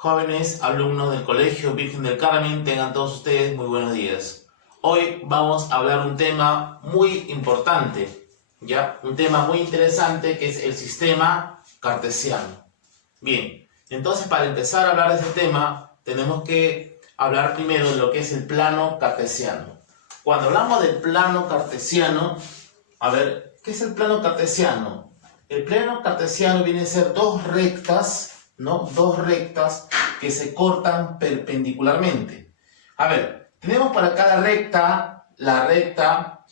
Jóvenes alumnos del Colegio Virgen del Carmen, tengan todos ustedes muy buenos días. Hoy vamos a hablar un tema muy importante, ¿ya? Un tema muy interesante que es el sistema cartesiano. Bien, entonces para empezar a hablar de este tema, tenemos que hablar primero de lo que es el plano cartesiano. Cuando hablamos del plano cartesiano, a ver, ¿qué es el plano cartesiano? El plano cartesiano viene a ser dos rectas, ¿no? Dos rectas que se cortan perpendicularmente. A ver, tenemos por acá la recta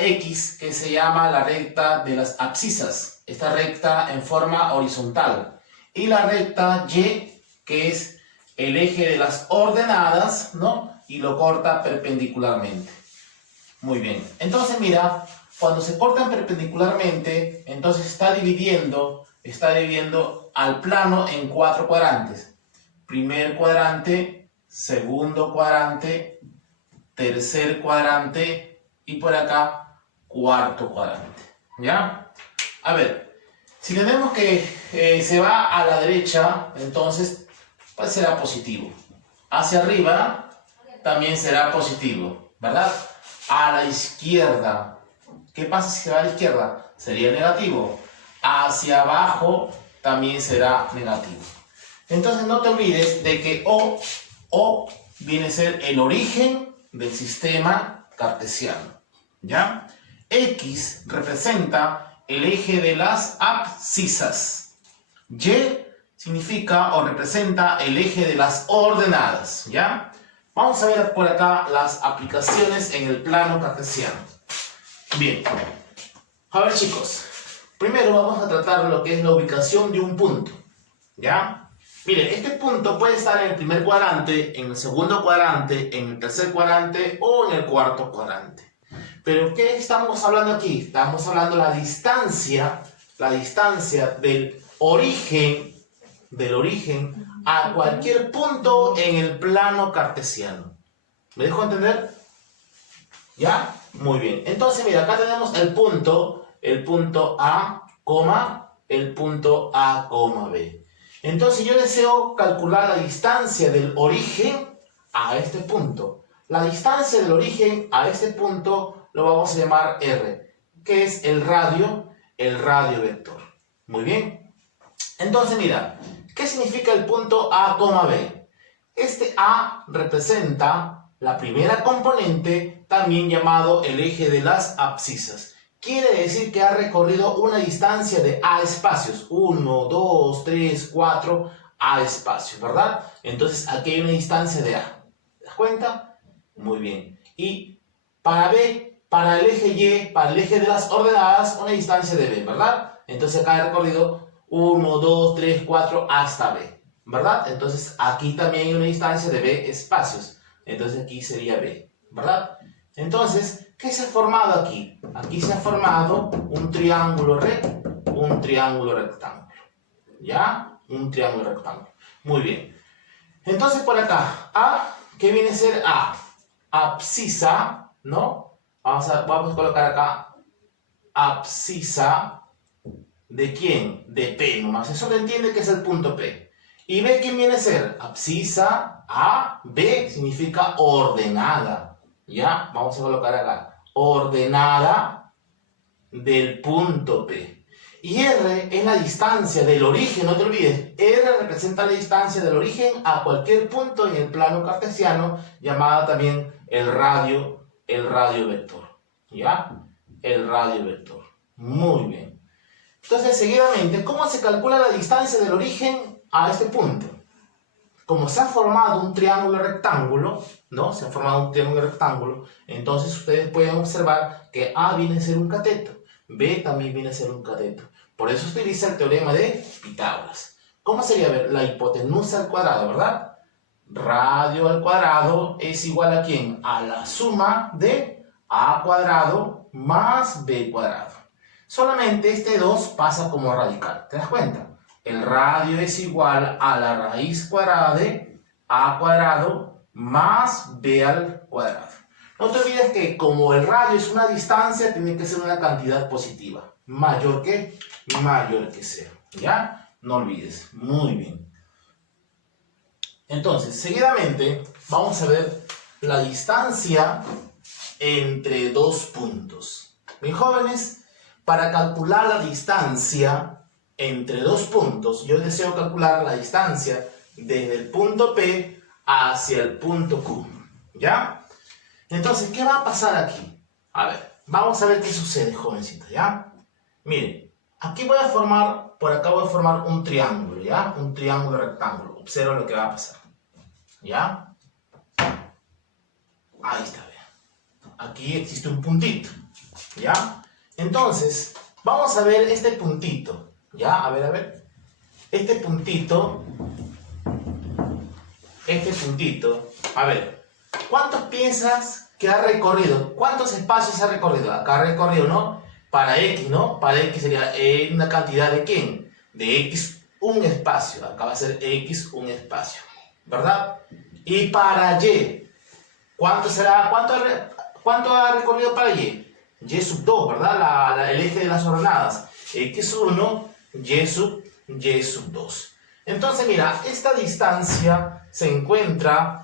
X, que se llama la recta de las abscisas. Esta recta en forma horizontal. Y la recta Y, que es el eje de las ordenadas, ¿no? Y lo corta perpendicularmente. Muy bien. Entonces, mira, cuando se cortan perpendicularmente, entonces está dividiendo al plano en cuatro cuadrantes. Primer cuadrante, segundo cuadrante, tercer cuadrante y por acá cuarto cuadrante. ¿Ya? A ver, si tenemos que se va a la derecha, entonces pues será positivo. Hacia arriba también será positivo, ¿verdad? A la izquierda, ¿qué pasa si se va a la izquierda? Sería negativo. Hacia abajo también será negativo. Entonces no te olvides de que O viene a ser el origen del sistema cartesiano, ¿ya? X representa el eje de las abscisas. Y significa o representa el eje de las ordenadas, ¿ya? Vamos a ver por acá las aplicaciones en el plano cartesiano. Bien, a ver chicos, primero vamos a tratar lo que es la ubicación de un punto, ¿ya? Miren, este punto puede estar en el primer cuadrante, en el segundo cuadrante, en el tercer cuadrante o en el cuarto cuadrante. Pero ¿qué estamos hablando aquí? Estamos hablando de la distancia del origen a cualquier punto en el plano cartesiano. ¿Me dejo entender? ¿Ya? Muy bien. Entonces, mira, acá tenemos el punto A, el punto A, B. Entonces, yo deseo calcular la distancia del origen a este punto. La distancia del origen a este punto lo vamos a llamar R, que es el radio vector. Muy bien. Entonces, mira, ¿qué significa el punto A, B? Este A representa la primera componente, también llamado el eje de las abscisas. Quiere decir que ha recorrido una distancia de A espacios. 1, 2, 3, 4 A espacios, ¿verdad? Entonces aquí hay una distancia de A. ¿Te das cuenta? Muy bien. Y para B, para el eje Y, para el eje de las ordenadas, una distancia de B, ¿verdad? Entonces acá he recorrido 1, 2, 3, 4 hasta B, ¿verdad? Entonces aquí también hay una distancia de B espacios. Entonces aquí sería B, ¿verdad? Entonces, ¿qué se ha formado aquí? Aquí se ha formado un triángulo rectángulo. ¿Ya? Un triángulo rectángulo. Muy bien. Entonces por acá, A, ¿qué viene a ser A? Abscisa, ¿no? Vamos a colocar acá abscisa. ¿De quién? De P nomás. Eso lo entiende que es el punto P. ¿Y B quién viene a ser? Abscisa A, B significa ordenada. ¿Ya? Vamos a colocar acá. Ordenada del punto P. Y R es la distancia del origen, no te olvides. R representa la distancia del origen a cualquier punto en el plano cartesiano, llamada también el radio vector. ¿Ya? El radio vector. Muy bien. Entonces, seguidamente, ¿cómo se calcula la distancia del origen a este punto? Como se ha formado un triángulo rectángulo, ¿no? Se ha formado un triángulo rectángulo, entonces ustedes pueden observar que A viene a ser un cateto, B también viene a ser un cateto. Por eso se utiliza el teorema de Pitágoras. ¿Cómo sería? A ver, la hipotenusa al cuadrado, ¿verdad? Radio al cuadrado es igual a ¿quién? A la suma de A cuadrado más B cuadrado. Solamente este 2 pasa como radical. ¿Te das cuenta? El radio es igual a la raíz cuadrada de A cuadrado más B al cuadrado. No te olvides que como el radio es una distancia, tiene que ser una cantidad positiva. Mayor que 0. ¿Ya? No olvides. Muy bien. Entonces, seguidamente, vamos a ver la distancia entre dos puntos. Mis jóvenes, para calcular la distancia entre dos puntos, yo deseo calcular la distancia desde el punto P hacia el punto Q. ¿Ya? Entonces, ¿qué va a pasar aquí? A ver, vamos a ver qué sucede, jovencitos, ¿ya? Miren, aquí voy a formar, por acá voy a formar un triángulo, ¿ya? Un triángulo rectángulo. Observa lo que va a pasar. ¿Ya? Ahí está, vean. Aquí existe un puntito. ¿Ya? Entonces, vamos a ver este puntito. ¿Ya? A ver. Este puntito. A ver, ¿cuántos piensas que ha recorrido? ¿Cuántos espacios ha recorrido? Acá ha recorrido, ¿no? Para X, ¿no? Para X sería una cantidad de ¿quién? De X, un espacio. Acá va a ser X, un espacio. ¿Verdad? Y para Y, ¿cuánto será? ¿Cuánto ha recorrido para Y? Y sub 2, ¿verdad? El eje de las ordenadas. X1, Y sub 2. Entonces, mira, esta distancia se encuentra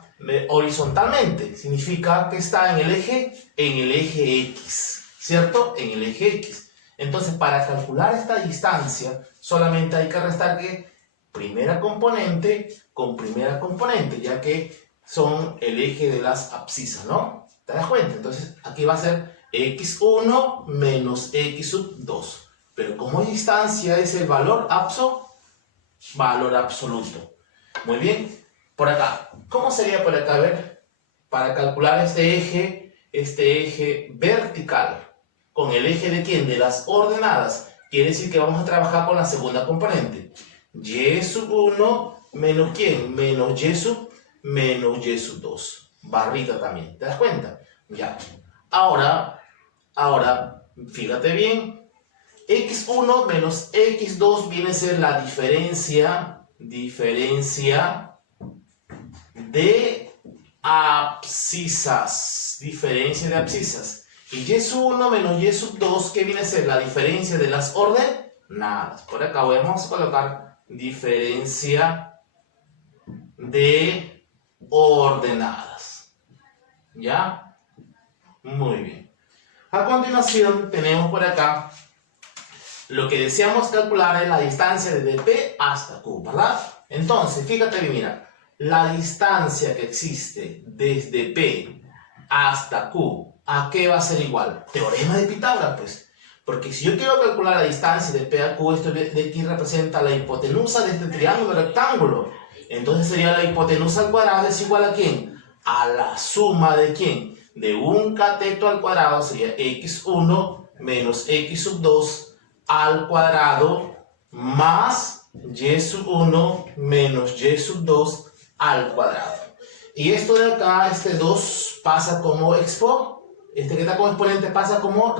horizontalmente. Significa que está en el eje X, ¿cierto? En el eje X. Entonces, para calcular esta distancia, solamente hay que restar que primera componente con primera componente, ya que son el eje de las abscisas, ¿no? ¿Te das cuenta? Entonces, aquí va a ser x1 menos x sub 2. Pero como distancia es el valor absoluto. Muy bien. Por acá. ¿Cómo sería por acá? A ver, para calcular este eje vertical con el eje de ¿quién? De las ordenadas. Quiere decir que vamos a trabajar con la segunda componente. Y sub 1 menos ¿quién? Menos y sub 2. Barrita también. ¿Te das cuenta? Ya. Ahora, fíjate bien. X1 menos X2 viene a ser la diferencia de abscisas. Y Y sub 1 menos Y sub 2, ¿qué viene a ser? La diferencia de las ordenadas. Por acá vamos a colocar diferencia de ordenadas. ¿Ya? Muy bien. A continuación tenemos por acá lo que deseamos calcular es la distancia desde P hasta Q, ¿verdad? Entonces, fíjate bien, mira, la distancia que existe desde P hasta Q, ¿a qué va a ser igual? Teorema de Pitágoras, pues. Porque si yo quiero calcular la distancia de P a Q, esto de aquí representa la hipotenusa de este triángulo rectángulo. Entonces sería la hipotenusa al cuadrado es igual ¿a quién? A la suma de ¿quién? De un cateto al cuadrado sería x1 menos x sub 2 al cuadrado más y sub 1 menos y sub 2 al cuadrado. Y esto de acá, este 2 pasa como expo, este que está como exponente pasa como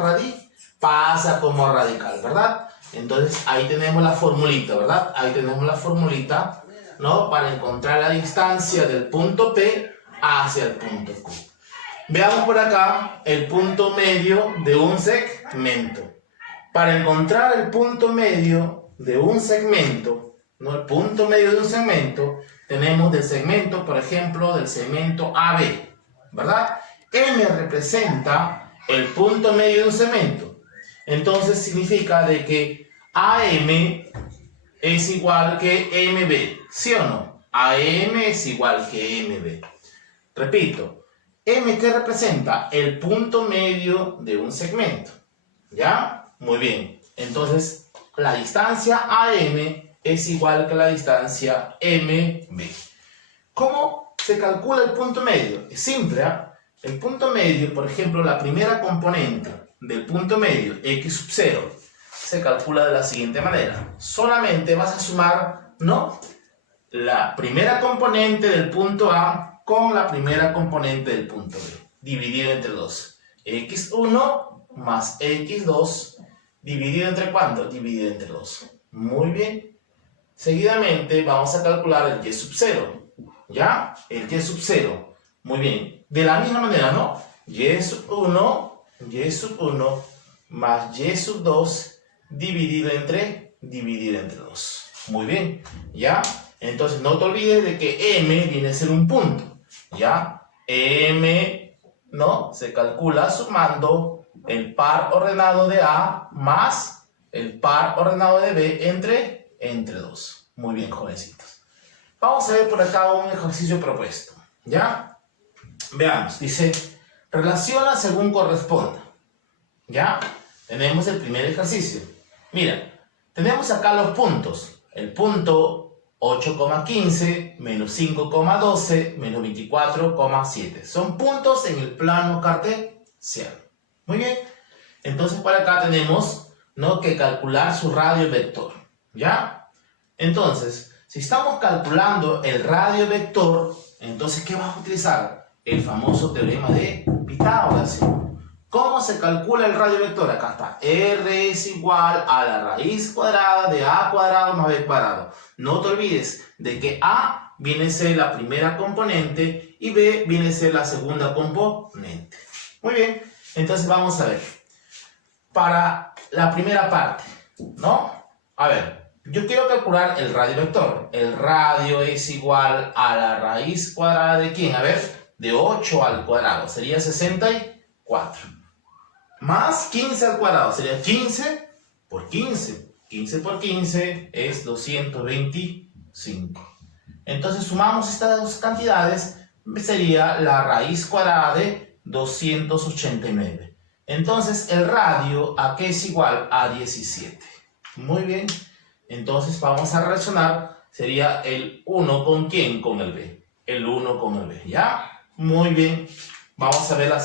radical, ¿verdad? Entonces ahí tenemos la formulita, ¿verdad? Ahí tenemos la formulita, ¿no? Para encontrar la distancia del punto P hacia el punto Q. Veamos por acá el punto medio de un segmento. Para encontrar el punto medio de un segmento, ¿no? El punto medio de un segmento, tenemos del segmento, por ejemplo, del segmento AB, ¿verdad? M representa el punto medio de un segmento. Entonces significa de que AM es igual que MB, ¿sí o no? AM es igual que MB. Repito, M que representa el punto medio de un segmento, ¿ya? Muy bien, entonces la distancia AM es igual que la distancia MB. ¿Cómo se calcula el punto medio? Es simple, ¿eh? El punto medio, por ejemplo, la primera componente del punto medio, x sub 0, se calcula de la siguiente manera. Solamente vas a sumar, ¿no? La primera componente del punto A con la primera componente del punto B, dividido entre 2. x1 más x2 dividido entre ¿cuánto? Dividido entre 2. Muy bien. Seguidamente vamos a calcular el y sub 0. ¿Ya? El y sub 0. Muy bien. De la misma manera, ¿no? Y sub 1 más y sub 2 dividido entre 2. Muy bien. ¿Ya? Entonces no te olvides de que m viene a ser un punto, ¿ya? M, ¿no? Se calcula sumando el par ordenado de A más el par ordenado de B entre 2. Muy bien, jovencitos. Vamos a ver por acá un ejercicio propuesto, ¿ya? Veamos, dice, relaciona según corresponda, ¿ya? Tenemos el primer ejercicio. Mira, tenemos acá los puntos. El punto 8,15 menos 5,12 menos 24,7. Son puntos en el plano cartesiano. Muy bien. Entonces, para acá tenemos, ¿no?, que calcular su radio vector, ¿ya? Entonces, si estamos calculando el radio vector, entonces, ¿qué vamos a utilizar? El famoso teorema de Pitágoras. ¿Cómo se calcula el radio vector? Acá está. R es igual a la raíz cuadrada de A cuadrado más B cuadrado. No te olvides de que A viene a ser la primera componente y B viene a ser la segunda componente. Muy bien. Entonces vamos a ver. Para la primera parte, ¿no? A ver, yo quiero calcular el radio vector. El radio es igual a la raíz cuadrada de ¿quién? A ver, de 8 al cuadrado. Sería 64. Más 15 al cuadrado sería 15 por 15. 15 por 15 es 225. Entonces sumamos estas dos cantidades, sería la raíz cuadrada de 289. Entonces el radio, ¿a qué es igual? A 17. Muy bien. Entonces vamos a relacionar, sería el 1 con ¿quién? Con el B. El 1 con el B, ¿ya? Muy bien. Vamos a ver el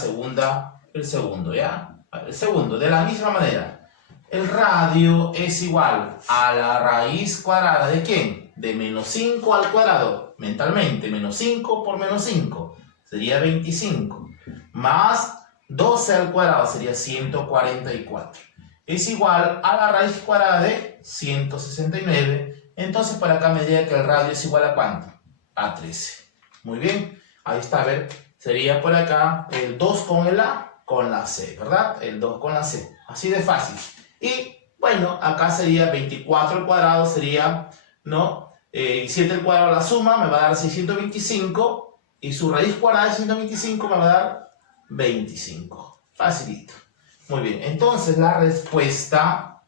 segundo, ¿ya? El segundo, de la misma manera, el radio es igual a la raíz cuadrada de ¿quién? De menos 5 al cuadrado, mentalmente, menos 5 por menos 5, sería 25, más 12 al cuadrado sería 144, es igual a la raíz cuadrada de 169, entonces para acá me diría que el radio es igual a ¿cuánto? A 13, muy bien, ahí está, a ver, sería por acá el 2 con el A, con la C, ¿verdad? El 2 con la C. Así de fácil. Y, bueno, acá sería 24 al cuadrado, sería, ¿no? 7 al cuadrado la suma, me va a dar 625. Y su raíz cuadrada de 125 me va a dar 25. Facilito. Muy bien. Entonces, la respuesta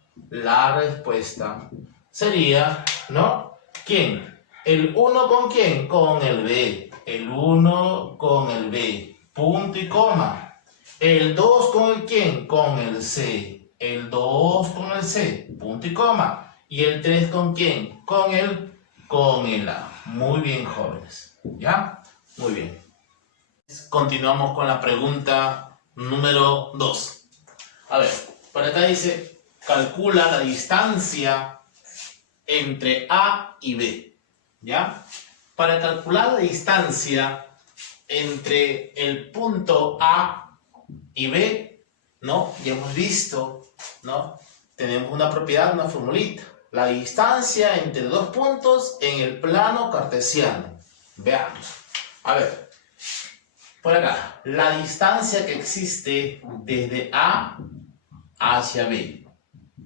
sería, ¿no? ¿Quién? ¿El 1 con quién? Con el B. El 1 con el B. Punto y coma. El 2 con el ¿quién? Con el C. El 2 con el C. Punto y coma. Y el 3 con ¿quién? Con el A. Muy bien, jóvenes. ¿Ya? Muy bien. Continuamos con la pregunta número 2. A ver, por acá dice, calcula la distancia entre A y B. ¿Ya? Para calcular la distancia entre el punto A y B, ¿no? Ya hemos visto, ¿no? Tenemos una propiedad, una formulita. La distancia entre dos puntos en el plano cartesiano. Veamos. A ver. Por acá. La distancia que existe desde A hacia B.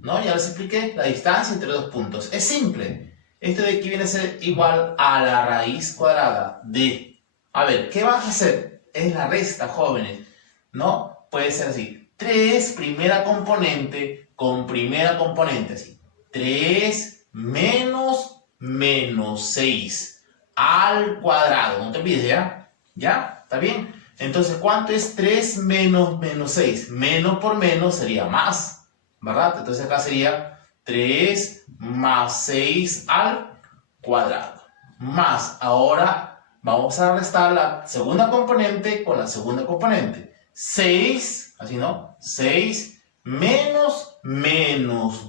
¿No? Ya les expliqué. La distancia entre dos puntos. Es simple. Esto de aquí viene a ser igual a la raíz cuadrada de... A ver, ¿qué vas a hacer? Es la resta, jóvenes. ¿No? Puede ser así, 3 primera componente con primera componente, así. 3 menos 6 al cuadrado, no te olvides, ¿ya? ¿Ya? ¿Está bien? Entonces, ¿cuánto es 3 menos 6? Menos por menos sería más, ¿verdad? Entonces acá sería 3 más 6 al cuadrado. Más, ahora vamos a restar la segunda componente con la segunda componente. 6, así no, 6 menos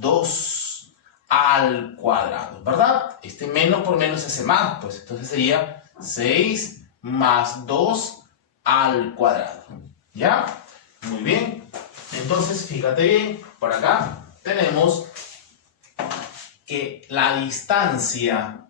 2 al cuadrado, ¿verdad? Este menos por menos hace más, pues entonces sería 6 más 2 al cuadrado, ¿ya? Muy bien, entonces fíjate bien, por acá tenemos que la distancia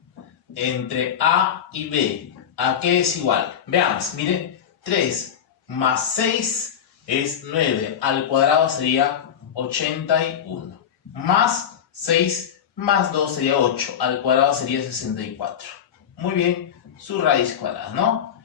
entre A y B, ¿a qué es igual? Veamos, mire, 3 más 6 es 9, al cuadrado sería 81, más 6 más 2 sería 8, al cuadrado sería 64. Muy bien, su raíz cuadrada, ¿no?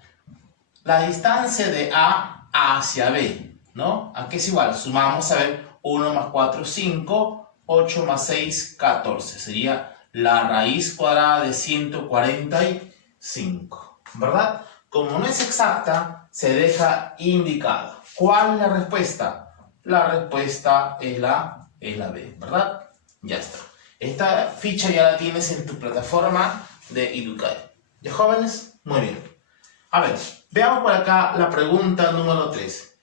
La distancia de A hacia B, ¿no? ¿A qué es igual? Sumamos, a ver, 1 más 4, 5, 8 más 6, 14. Sería la raíz cuadrada de 145, ¿verdad? Como no es exacta, se deja indicada. ¿Cuál es la respuesta? La respuesta es la B, ¿verdad? Ya está. Esta ficha ya la tienes en tu plataforma de Educae. ¿Ya, jóvenes? Muy bien. A ver, veamos por acá la pregunta número 3.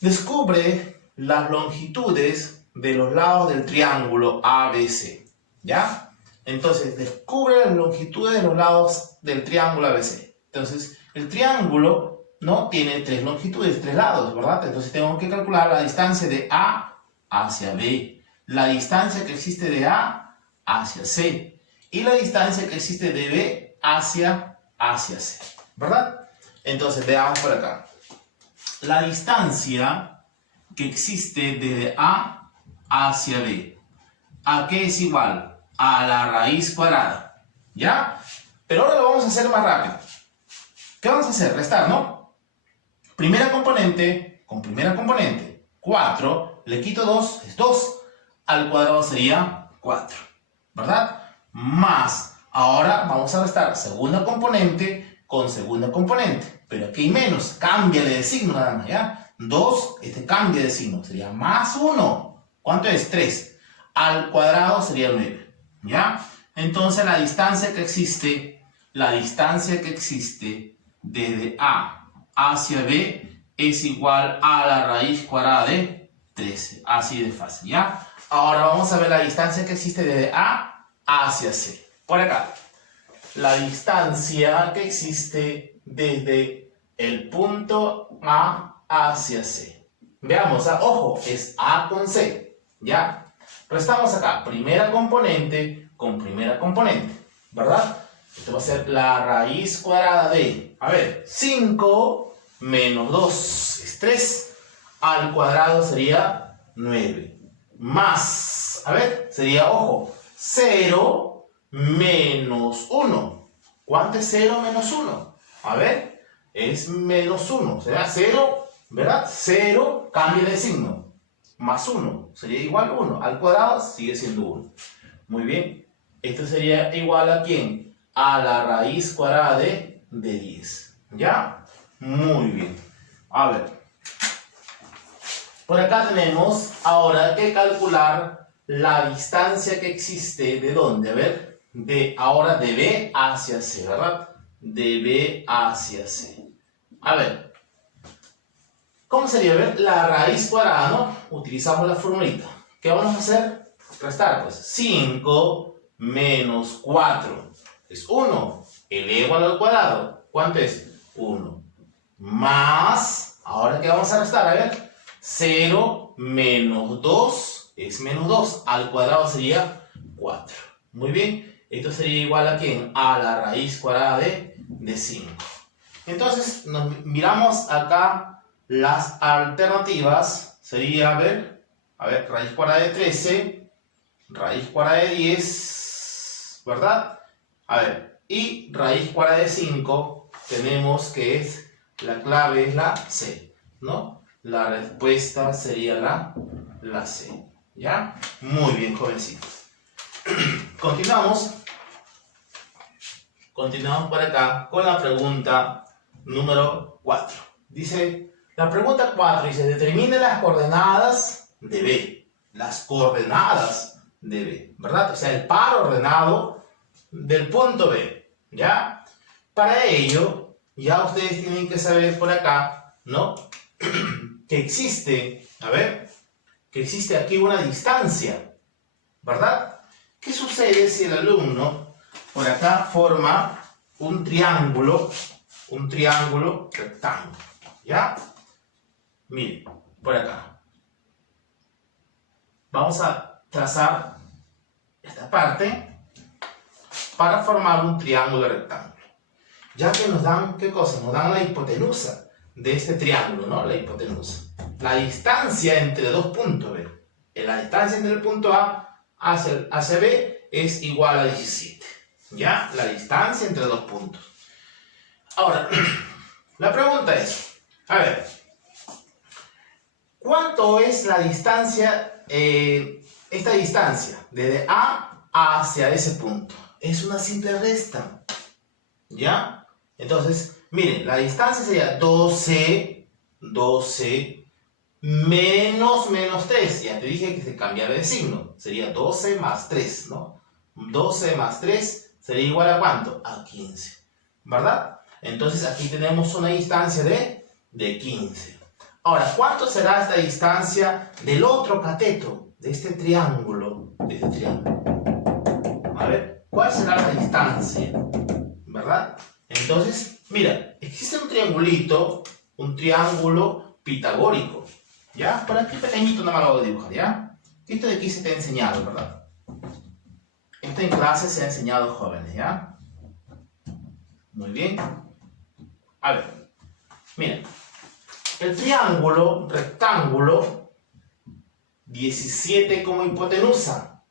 Descubre las longitudes de los lados del triángulo ABC. ¿Ya? Entonces, descubre las longitudes de los lados del triángulo ABC. Entonces, el triángulo, ¿no?, tiene 3 longitudes, 3 lados, ¿verdad? Entonces, tengo que calcular la distancia de A hacia B, la distancia que existe de A hacia C y la distancia que existe de B hacia C, ¿verdad? Entonces, veamos por acá. La distancia que existe desde A hacia B, ¿a qué es igual? A la raíz cuadrada, ¿ya? Pero ahora lo vamos a hacer más rápido. ¿Qué vamos a hacer? Restar, ¿no? Primera componente con primera componente, 4, le quito 2, es 2, al cuadrado sería 4, ¿verdad? Más, ahora vamos a restar segunda componente con segunda componente, pero aquí hay menos, cámbiale de signo nada más, ¿ya? 2, cambia de signo, sería más 1, ¿cuánto es? 3, al cuadrado sería 9, ¿ya? Entonces la distancia que existe desde A hacia B es igual a la raíz cuadrada de 13, así de fácil, ¿ya? Ahora vamos a ver la distancia que existe desde A hacia C. Por acá, la distancia que existe desde el punto A hacia C. Veamos, ojo, es A con C, ¿ya? Restamos acá, primera componente con primera componente, ¿verdad? Esto va a ser la raíz cuadrada de, a ver, 5 menos 2 es 3, al cuadrado sería 9. Más, a ver, sería, ojo, 0 menos 1. ¿Cuánto es 0 menos 1? A ver, es menos 1. Será 0, ¿verdad? 0, cambia de signo. Más 1, sería igual a 1. Al cuadrado sigue siendo 1. Muy bien. Esto sería igual a ¿quién? A la raíz cuadrada de 10. ¿Ya? Muy bien. A ver. Por acá tenemos ahora que calcular la distancia que existe de dónde, a ver, ahora de B hacia C, ¿verdad? De B hacia C. A ver, ¿cómo sería? A ver, la raíz cuadrada, ¿no? Utilizamos la formulita. ¿Qué vamos a hacer? Restar, pues. 5 menos 4 es 1. Elevo al cuadrado. ¿Cuánto es? 1. Más, ahora ¿qué vamos a restar? A ver. 0 menos 2 es menos 2, al cuadrado sería 4. Muy bien, esto sería igual a ¿quién? A la raíz cuadrada de 5. Entonces, nos miramos acá las alternativas. Sería, a ver, raíz cuadrada de 13, raíz cuadrada de 10, ¿verdad? A ver, y raíz cuadrada de 5, tenemos que es, la clave es la C, ¿no? La respuesta sería la C, ¿ya? Muy bien, jovencitos. Continuamos por acá con la pregunta número 4. Dice, la pregunta 4 dice, determine las coordenadas de B. Las coordenadas de B, ¿verdad? O sea, el par ordenado del punto B, ¿ya? Para ello, ya ustedes tienen que saber por acá, ¿no? Que existe, a ver, que existe aquí una distancia, ¿verdad? ¿Qué sucede si el alumno por acá forma un triángulo rectángulo, ¿ya? Miren, por acá. Vamos a trazar esta parte para formar un triángulo rectángulo. Ya que nos dan, ¿qué cosa? Nos dan la hipotenusa de este triángulo, ¿no? La hipotenusa. La distancia entre dos puntos, ¿ve? La distancia entre el punto A hacia B es igual a 17. ¿Ya? La distancia entre dos puntos. Ahora, la pregunta es, a ver, ¿cuánto es la distancia, esta distancia, desde A hacia ese punto? Es una simple resta, ¿ya? Entonces, miren, la distancia sería 12 menos 3. Ya te dije que se cambiaba de signo. Sería 12 más 3, ¿no? 12 más 3 sería igual a ¿cuánto? A 15, ¿verdad? Entonces aquí tenemos una distancia de 15. Ahora, ¿cuánto será esta distancia del otro cateto? De este triángulo. A ver, ¿cuál será la distancia? ¿Verdad? Entonces, mira, existe un triangulito, un triángulo pitagórico. ¿Ya? Por aquí pequeñito no me lo voy a dibujar, ¿ya? Esto de aquí se te ha enseñado, ¿verdad? Esto en clase se ha enseñado, jóvenes, ¿ya? Muy bien. A ver, mira. El triángulo, rectángulo, 17 como hipotenusa,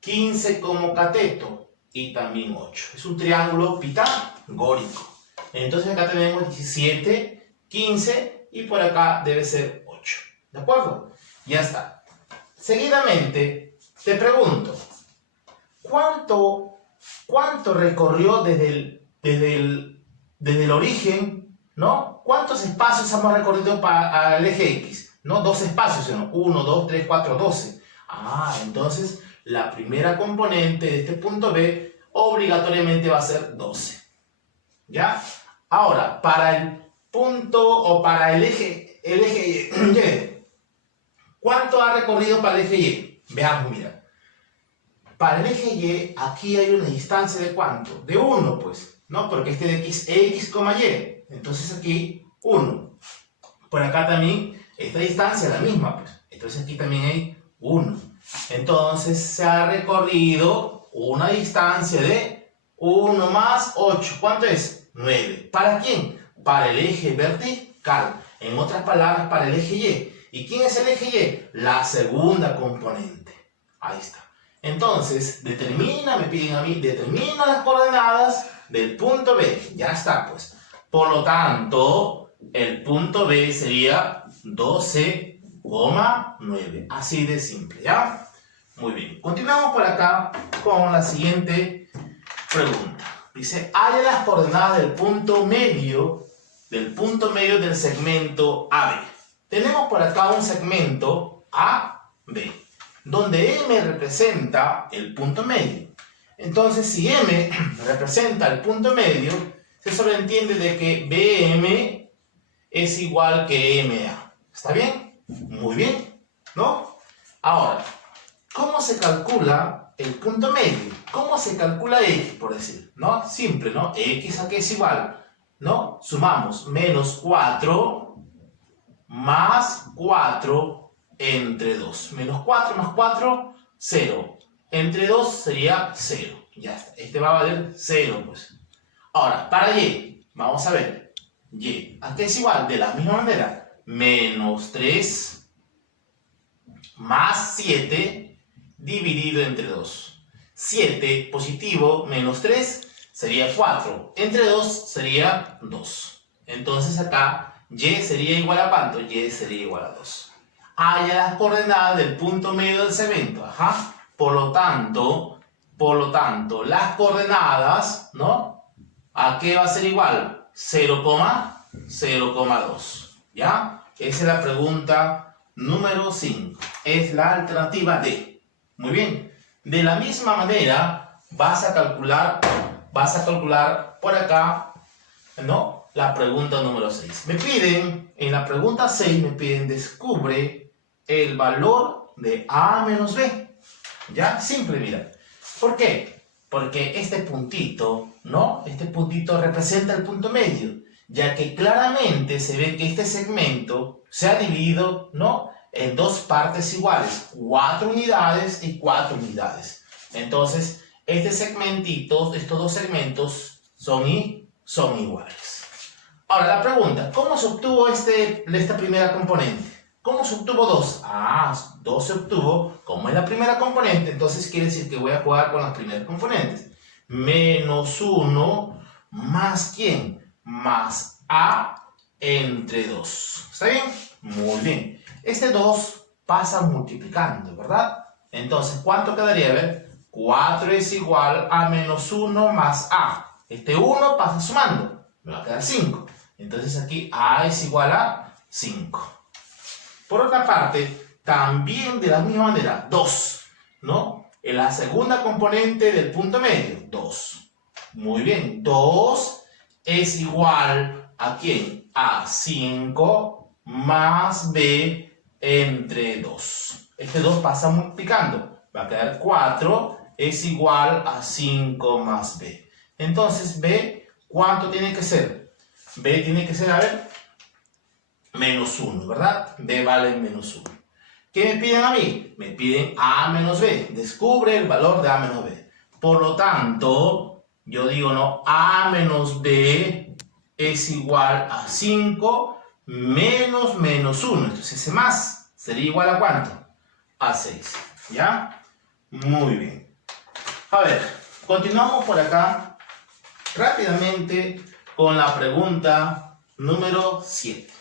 15 como cateto y también 8. Es un triángulo pitagórico. Entonces acá tenemos 17, 15 y por acá debe ser 8. ¿De acuerdo? Ya está. Seguidamente te pregunto, ¿cuánto recorrió desde el origen, ¿no? ¿Cuántos espacios hemos recorrido para el eje X? ¿No? 2 espacios, ¿no? 1, 2, 3, 4, 12. Ah, entonces la primera componente de este punto B obligatoriamente va a ser 12. ¿Ya? Ahora, para el punto o para el eje Y, ¿cuánto ha recorrido para el eje Y? Veamos, mira. Para el eje Y, aquí hay una distancia de ¿cuánto? De 1, pues, ¿no? Porque este de X es X, Y. Entonces aquí 1. Por acá también esta distancia es la misma, pues. Entonces aquí también hay 1. Entonces se ha recorrido una distancia de 1 más 8. ¿Cuánto es? 9. ¿Para quién? Para el eje vertical. En otras palabras, para el eje Y. ¿Y quién es el eje Y? La segunda componente. Ahí está. Entonces, me piden a mí, determina las coordenadas del punto B. Ya está, pues. Por lo tanto, el punto B sería 12,9. Así de simple, ¿ya? Muy bien. Continuamos por acá con la siguiente pregunta. Dice, halla las coordenadas del punto medio del segmento AB. Tenemos por acá un segmento AB, donde M representa el punto medio. Entonces, si M representa el punto medio, se sobreentiende de que BM es igual que MA. ¿Está bien? Muy bien, ¿no? Ahora, ¿cómo se calcula el punto medio? ¿Cómo se calcula X, por decir? ¿No? Simple, ¿no? X a qué es igual, ¿no? Sumamos menos 4 más 4 entre 2. Menos 4 más 4, 0. Entre 2 sería 0. Ya está. Este va a valer 0, pues. Ahora, para Y, vamos a ver. Y, ¿a qué es igual? De la misma manera. Menos 3 más 7 dividido entre 2. 7 positivo menos 3 sería 4. Entre 2 sería 2. Entonces acá Y sería igual a ¿cuánto? Y sería igual a 2. Haya las coordenadas del punto medio del segmento. Ajá. Por lo tanto, las coordenadas, ¿no? ¿A qué va a ser igual? 0,2. ¿Ya? Esa es la pregunta número 5. Es la alternativa D. Muy bien. De la misma manera, vas a calcular por acá, ¿no? La pregunta número 6. En la pregunta 6 me piden, descubre el valor de A menos B. ¿Ya? Simple, mira. ¿Por qué? Porque este puntito, ¿no? Este puntito representa el punto medio, ya que claramente se ve que este segmento se ha dividido, ¿no? En dos partes iguales, 4 unidades y 4 unidades. Entonces, estos dos segmentos son iguales. Ahora, la pregunta, ¿cómo se obtuvo esta primera componente? ¿Cómo se obtuvo 2? 2 se obtuvo, como es la primera componente, entonces quiere decir que voy a jugar con las primeras componentes. Menos 1 más ¿quién? Más A entre 2. ¿Está bien? Muy bien. Este 2 pasa multiplicando, ¿verdad? Entonces, ¿cuánto quedaría? A ver, 4 es igual a menos 1 más A. Este 1 pasa sumando, me va a quedar 5. Entonces aquí A es igual a 5. Por otra parte, también de la misma manera, 2, ¿no? En la segunda componente del punto medio, 2. Muy bien, 2 es igual a ¿quién? A 5 más B entre 2. Este 2 pasa multiplicando, va a quedar 4 es igual a 5 más B. Entonces, B, ¿cuánto tiene que ser? B tiene que ser, a ver, menos 1, ¿verdad? B vale menos 1. ¿Qué me piden a mí? Me piden A menos B. Descubre el valor de A menos B. Por lo tanto, yo digo, no, A menos B es igual a 5 menos menos 1. Entonces, ese más sería igual a ¿cuánto? A 6. ¿Ya? Muy bien. A ver, continuamos por acá rápidamente con la pregunta número 7.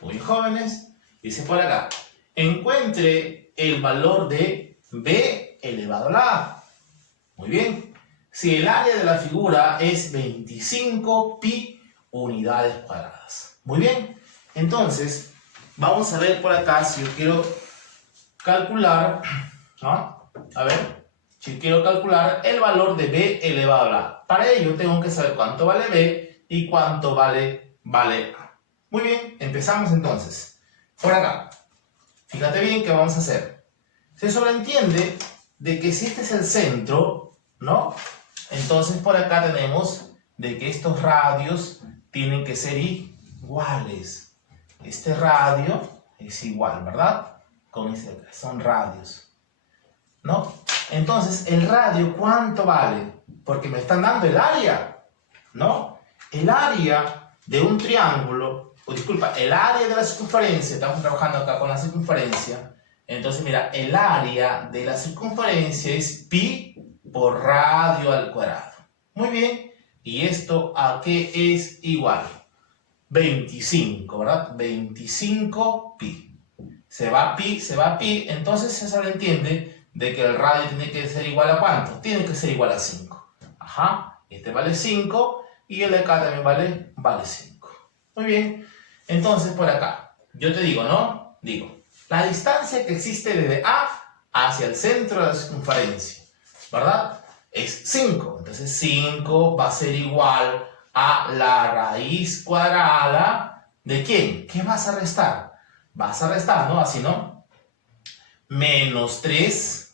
Muy jóvenes, dice por acá, encuentre el valor de B elevado a la A. Muy bien, si el área de la figura es 25 pi unidades cuadradas. Muy bien, entonces vamos a ver por acá si yo quiero calcular, ¿no? A ver, si quiero calcular el valor de B elevado a la A. Para ello tengo que saber cuánto vale B y cuánto vale A. Muy bien, empezamos entonces. Por acá, fíjate bien qué vamos a hacer. Se sobreentiende de que si este es el centro, ¿no? Entonces por acá tenemos de que estos radios tienen que ser iguales. Este radio es igual, ¿verdad? Con este acá, son radios, ¿no? Entonces, ¿el radio cuánto vale? Porque me están dando el área, ¿no? El área de un triángulo, el área de la circunferencia, estamos trabajando acá con la circunferencia, entonces mira, el área de la circunferencia es pi por radio al cuadrado. Muy bien, ¿y esto a qué es igual? 25, ¿verdad? 25 pi. Se va pi, entonces se sobreentiende de que el radio tiene que ser igual a ¿cuánto? Tiene que ser igual a 5. Ajá, este vale 5 y el de acá también vale 5. Muy bien. Entonces, por acá, yo te digo, ¿no? Digo, la distancia que existe desde A hacia el centro de la circunferencia, ¿verdad? Es 5. Entonces, 5 va a ser igual a la raíz cuadrada ¿de quién? ¿Qué vas a restar? Vas a restar, ¿no? Así, ¿no? Menos 3,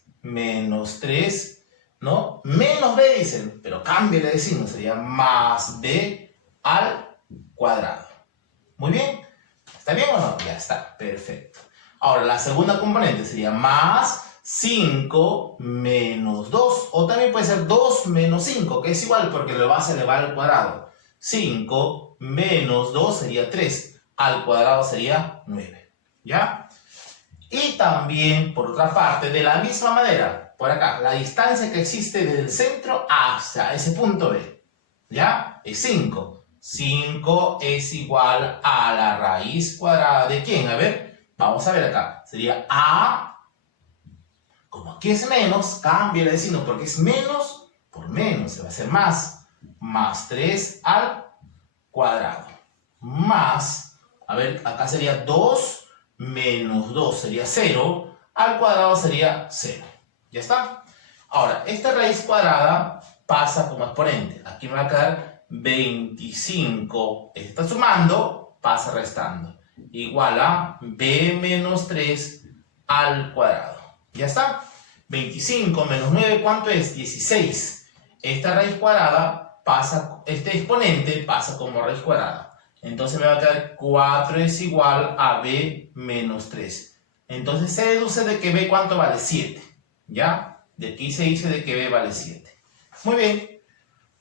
¿no? Menos B dicen, pero cámbiale de signo, sería más B al cuadrado. Muy bien, ¿está bien o no? Ya está, perfecto. Ahora, la segunda componente sería más 5 menos 2, o también puede ser 2 menos 5, que es igual porque lo vas a elevar al cuadrado. 5 menos 2 sería 3, al cuadrado sería 9, ¿ya? Y también, por otra parte, de la misma manera, por acá, la distancia que existe desde el centro hasta ese punto B, ¿ya? Es 5. 5 es igual a la raíz cuadrada ¿de quién? A ver, vamos a ver acá. Sería A, como aquí es menos, cambia el signo porque es menos por menos, se va a hacer más. Más 3 al cuadrado. Más, a ver, acá sería 2 menos 2 sería 0, al cuadrado sería 0. ¿Ya está? Ahora, esta raíz cuadrada pasa como exponente. Aquí me va a quedar 25, está sumando, pasa restando, igual a b menos 3 al cuadrado. ¿Ya está? 25 menos 9, ¿cuánto es? 16. Esta raíz cuadrada pasa, este exponente pasa como raíz cuadrada. Entonces me va a quedar 4 es igual a b menos 3. Entonces se deduce de que b, ¿cuánto vale? 7. ¿Ya? De aquí se dice de que b vale 7. Muy bien.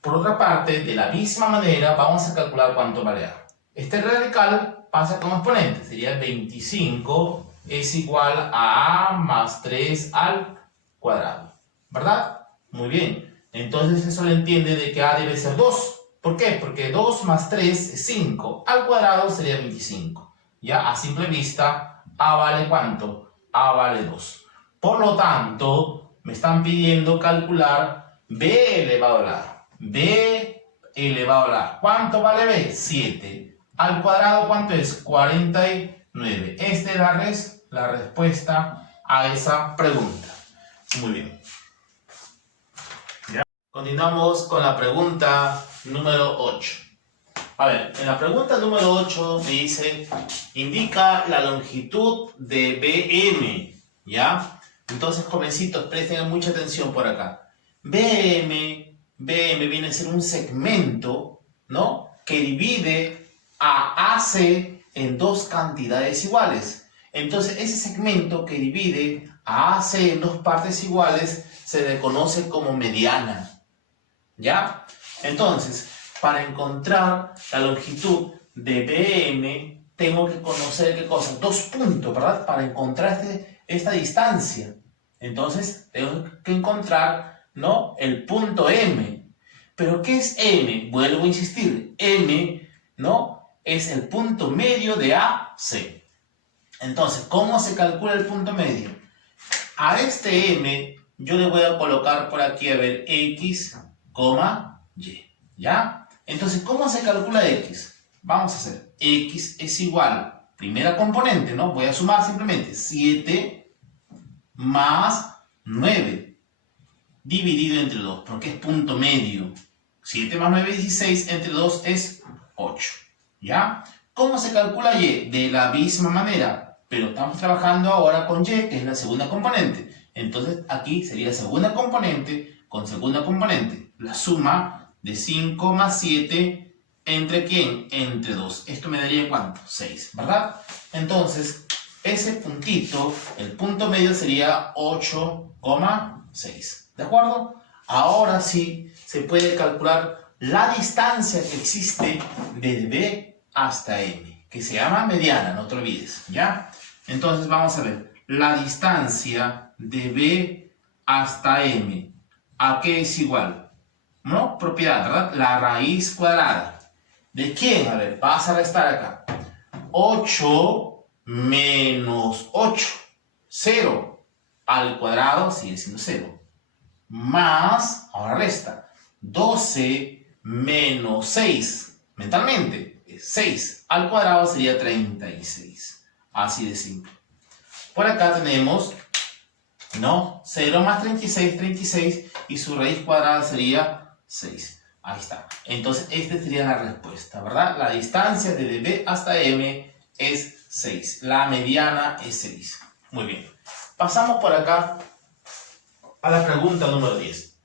Por otra parte, de la misma manera, vamos a calcular cuánto vale A. Este radical pasa como exponente. Sería 25 es igual a A más 3 al cuadrado. ¿Verdad? Muy bien. Entonces eso le entiende de que A debe ser 2. ¿Por qué? Porque 2 más 3 es 5. Al cuadrado sería 25. Ya a simple vista, A vale ¿cuánto? A vale 2. Por lo tanto, me están pidiendo calcular B elevado a la A. B elevado a la A. ¿Cuánto vale B? 7. Al cuadrado, ¿cuánto es? 49. Esta es la respuesta a esa pregunta. Muy bien. ¿Ya? Continuamos con la pregunta número 8. A ver, en la pregunta número 8 me dice, indica la longitud de BM, ¿ya? Entonces, jovencitos, presten mucha atención por acá. BM viene a ser un segmento, ¿no? Que divide a AC en dos cantidades iguales. Entonces, ese segmento que divide a AC en dos partes iguales se le conoce como mediana, ¿ya? Entonces, para encontrar la longitud de BM, tengo que conocer ¿qué cosa? Dos puntos, ¿verdad? Para encontrar esta distancia. Entonces, tengo que encontrar, ¿no? El punto M. ¿Pero qué es M? Vuelvo a insistir. M, ¿no? Es el punto medio de AC. Entonces, ¿cómo se calcula el punto medio? A este M, yo le voy a colocar por aquí, a ver, X, Y. ¿Ya? Entonces, ¿cómo se calcula X? Vamos a hacer X es igual, primera componente, ¿no? Voy a sumar simplemente 7 más 9 dividido entre 2, porque es punto medio. 7 más 9 es 16, entre 2 es 8. ¿Ya? ¿Cómo se calcula Y? De la misma manera, pero estamos trabajando ahora con Y, que es la segunda componente. Entonces, aquí sería segunda componente con segunda componente. La suma de 5 más 7, ¿entre quién? Entre 2. Esto me daría ¿cuánto? 6, ¿verdad? Entonces, ese puntito, el punto medio sería 8,6. ¿De acuerdo? Ahora sí se puede calcular la distancia que existe desde B hasta M, que se llama mediana, no te olvides, ¿ya? Entonces vamos a ver, la distancia de B hasta M, ¿a qué es igual? ¿No? Propiedad, ¿verdad? La raíz cuadrada. ¿De quién? A ver, vas a restar acá. 8 menos 8. 0 al cuadrado sigue siendo 0. Más, ahora resta. 12 menos 6. Mentalmente, es 6 al cuadrado sería 36. Así de simple. Por acá tenemos, ¿no? 0 más 36, 36. Y su raíz cuadrada sería 6. Ahí está. Entonces, esta sería la respuesta, ¿verdad? La distancia desde B hasta M es 6. La mediana es 6. Muy bien. Pasamos por acá a la pregunta número 10.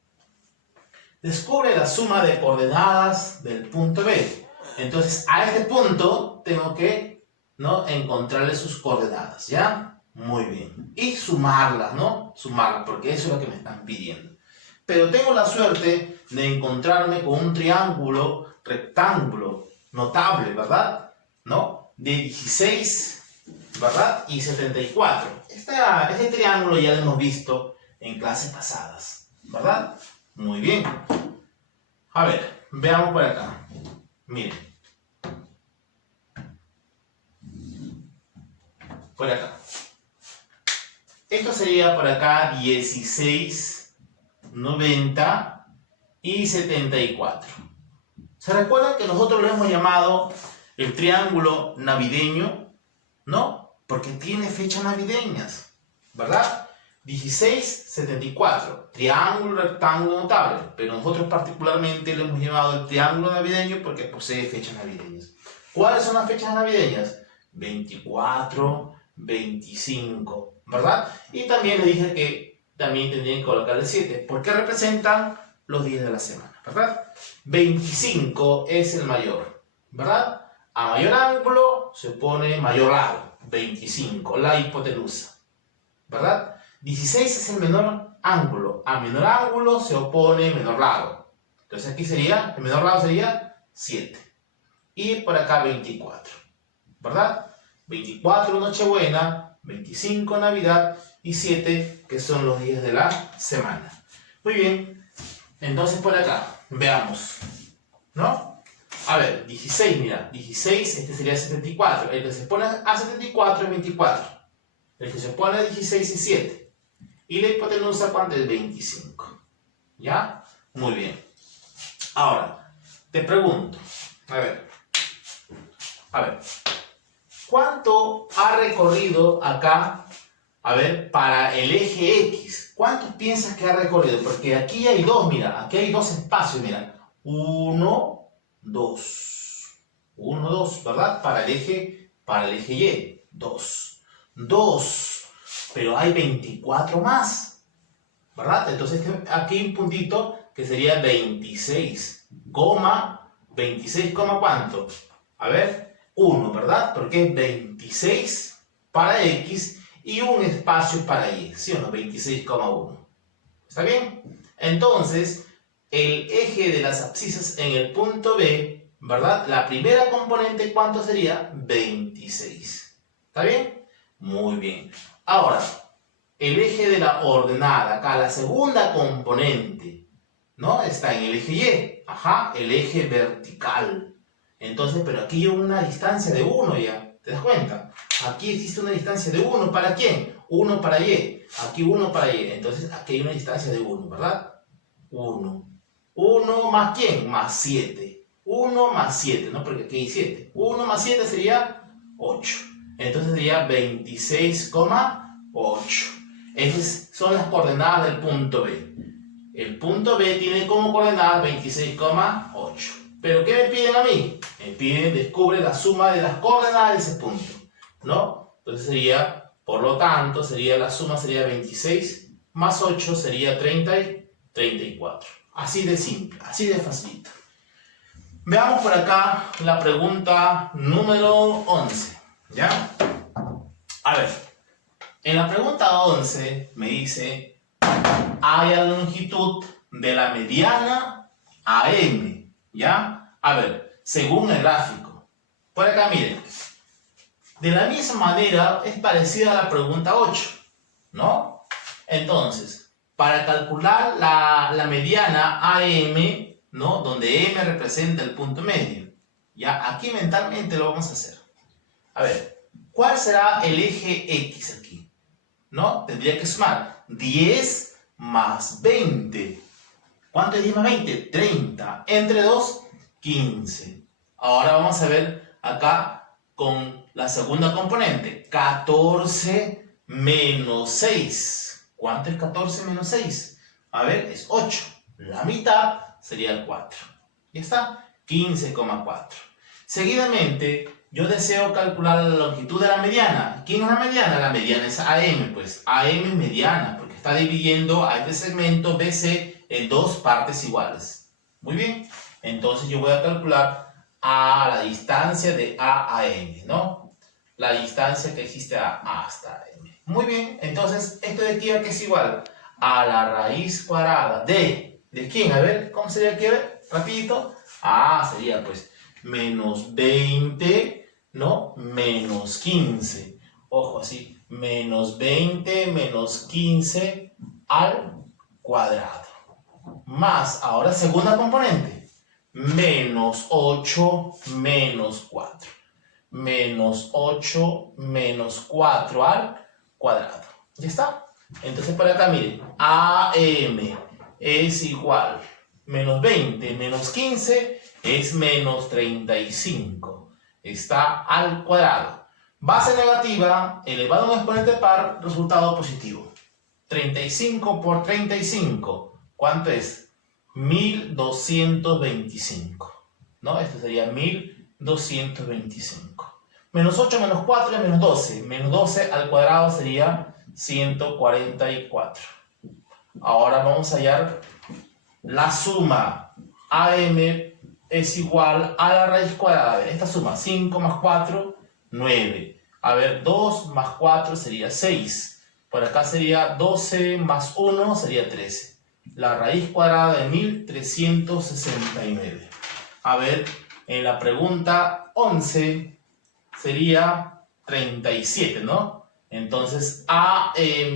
Descubre la suma de coordenadas del punto B. Entonces, a este punto tengo que, ¿no? Encontrarle sus coordenadas, ¿ya? Muy bien. Y sumarlas, ¿no? Sumarlas, porque eso es lo que me están pidiendo. Pero tengo la suerte de encontrarme con un triángulo rectángulo notable, ¿verdad? ¿No? De 16, ¿verdad? Y 74. Este triángulo ya lo hemos visto en clases pasadas, ¿verdad? Muy bien. A ver, veamos por acá. Miren. Por acá. Esto sería por acá 16, 90 y 74. ¿Se recuerdan que nosotros lo hemos llamado el triángulo navideño? ¿No? Porque tiene fechas navideñas, ¿verdad? 16, 74. Triángulo rectángulo notable. Pero nosotros particularmente lo hemos llamado el triángulo navideño porque posee fechas navideñas. ¿Cuáles son las fechas navideñas? 24, 25, ¿verdad? Y también le dije que también tendrían que colocarle 7, porque representan los días de la semana, ¿verdad? 25 es el mayor, ¿verdad? A mayor ángulo se pone mayor lado, 25, la hipotenusa, ¿verdad? 16 es el menor ángulo, a menor ángulo se opone menor lado. Entonces aquí sería, el menor lado sería 7. y por acá 24, ¿verdad? 24 Nochebuena, 25 Navidad y 7 que son los días de la semana. Muy bien, entonces por acá, veamos, ¿no? A ver, 16, mira, 16, este sería 74. El que se pone a 74 es 24. El que se pone a 16 es 7. Y la hipotenusa, ¿cuánto es? 25. ¿Ya? Muy bien. Ahora, te pregunto, a ver, ¿cuánto ha recorrido acá, a ver, para el eje X? ¿Cuánto piensas que ha recorrido? Porque aquí hay dos, mira, aquí hay dos espacios, mira. 1, 2. 1, 2, ¿verdad? Para el eje Y. 2. 2. Pero hay 24 más, ¿verdad? Entonces aquí hay un puntito que sería 26, ¿cuánto? A ver, 1, ¿verdad? Porque es 26 para X y un espacio para Y, ¿sí o no? 26,1. ¿Está bien? Entonces, el eje de las abscisas en el punto B, ¿verdad? La primera componente, ¿cuánto sería? 26. ¿Está bien? Muy bien. Ahora, el eje de la ordenada, acá la segunda componente, ¿no? Está en el eje Y, ajá, el eje vertical. Entonces, pero aquí hay una distancia de 1 ya, ¿te das cuenta? Aquí existe una distancia de 1, ¿para quién? 1 para Y, aquí 1 para Y, entonces aquí hay una distancia de 1, ¿verdad? 1. 1 más ¿quién? Más 7. 1 más 7, ¿no? Porque aquí hay 7. 1 más 7 sería 8. Entonces sería 26,8. Esas son las coordenadas del punto B. El punto B tiene como coordenadas 26,8. ¿Pero qué me piden a mí? Me piden, descubre la suma de las coordenadas de ese punto, ¿no? Entonces sería, por lo tanto, la suma sería 26 más 8 sería 30 y 34. Así de simple, así de facilito. Veamos por acá la pregunta número 11, ¿ya? A ver, en la pregunta 11 me dice, hay la longitud de la mediana AM, ¿ya? A ver, según el gráfico. Por acá, miren. De la misma manera, es parecida a la pregunta 8, ¿no? Entonces, para calcular la mediana AM, ¿no? Donde M representa el punto medio, ¿ya? Aquí mentalmente lo vamos a hacer. A ver, ¿cuál será el eje X aquí? ¿No? Tendría que sumar 10 más 20. ¿Cuánto es 10 más 20? 30. Entre 2, 15. Ahora vamos a ver acá con la segunda componente. 14 menos 6. ¿Cuánto es 14 menos 6? A ver, es 8. La mitad sería el 4. Ya está. 15,4. Seguidamente, yo deseo calcular la longitud de la mediana. ¿Quién es la mediana? La mediana es AM. Pues AM es mediana, porque está dividiendo a este segmento BC en dos partes iguales. Muy bien. Entonces yo voy a calcular a la distancia de A a M, ¿no? La distancia que existe a A hasta M. Muy bien. Entonces, esto de aquí, ¿qué es igual? A la raíz cuadrada de... ¿De quién? A ver, ¿cómo sería aquí? A ver, rapidito. Sería pues menos 20, ¿no? Menos 15. Ojo, así. Menos 20 menos 15 al cuadrado. Más, ahora segunda componente. Menos 8 menos 4. Menos 8 menos 4 al cuadrado. ¿Ya está? Entonces por acá, miren. AM es igual. Menos 20 menos 15 es menos 35. Está al cuadrado. Base negativa elevado a un exponente par, resultado positivo. 35 por 35. ¿Cuánto es? 1225. ¿No? Esto sería 1225. Menos 8 menos 4 es menos 12. Menos 12 al cuadrado sería 144. Ahora vamos a hallar la suma. AM es igual a la raíz cuadrada. A ver, esta suma, 5 más 4, 9. A ver, 2 más 4 sería 6. Por acá sería 12 más 1 sería 13. La raíz cuadrada de 1369. A ver, En la pregunta 11 sería 37, ¿no? Entonces AM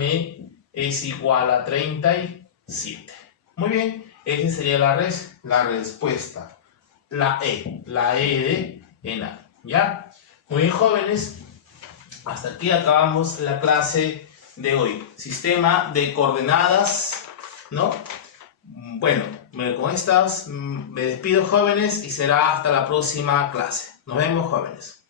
es igual a 37. Muy bien, esa sería la respuesta. La E de ENA. ¿Ya? Muy bien, jóvenes. Hasta aquí acabamos la clase de hoy. Sistema de coordenadas, ¿no? Bueno, con estas me despido, jóvenes, y será hasta la próxima clase. Nos vemos, jóvenes.